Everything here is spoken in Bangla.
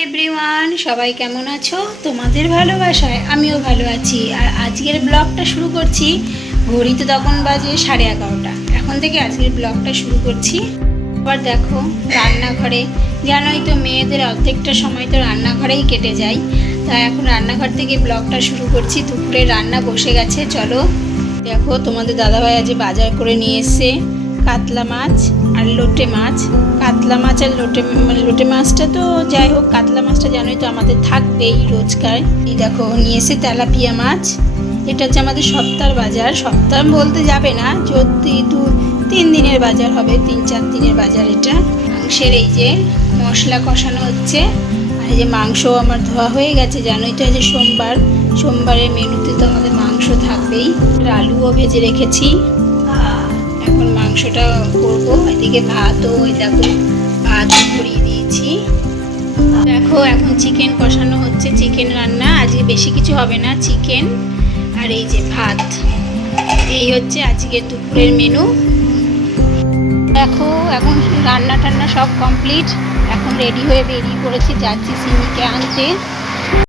এভরিওয়ান, সবাই কেমন আছো? তোমাদের ভালোবাসায় আমিও ভালো আছি। আর আজকের ব্লগটা শুরু করছি। ঘড়িতে তখন বাজে 11:30। এখন থেকে আজকের ব্লগটা শুরু করছি। আবার দেখো রান্নাঘরে, জানোই তো মেয়েদের অর্ধেকটা সময় তো রান্নাঘরেই কেটে যায়। তা এখন রান্নাঘর থেকে ব্লগটা শুরু করছি। দুপুরে রান্না বসে গেছে, চলো দেখো। তোমাদের দাদাভাই আজ বাজার করে নিয়ে এসছে কাতলা মাছ আর লোটে মাছ। কাতলা মাছ আর লোটে মাছটা তো যাই হোক, কাতলা মাছটা জানোই তো আমাদের থাকবেই রোজকার। এই দেখো নিয়ে এসে তেলাপিয়া মাছ। এটা হচ্ছে আমাদের সপ্তাহের বাজার। সপ্তাহ বলতে যাবে না, যদি 2-3 দিনের বাজার হবে, 3-4 দিনের বাজার এটা। মাংসের এই যে মশলা কষানো হচ্ছে। আর এই যে মাংস আমার ধোয়া হয়ে গেছে, জানোই তো আজ সোমবারের মেনুতে তো আমাদের মাংস থাকবেই। আলুও ভেজে রেখেছি, এখন মাংসটা করবো। এদিকে ভাতও, ওই দেখো ভাত ভরিয়ে দিয়েছি। দেখো এখন চিকেন কষানো হচ্ছে, চিকেন রান্না। আজকে বেশি কিছু হবে না, চিকেন আর এই যে ভাত। এই হচ্ছে আজকের দুপুরের মেনু। দেখো এখন রান্না টান্না সব কমপ্লিট। এখন রেডি হয়ে বেরিয়ে পড়েছি, যাচ্ছি সিমিকে আনতে।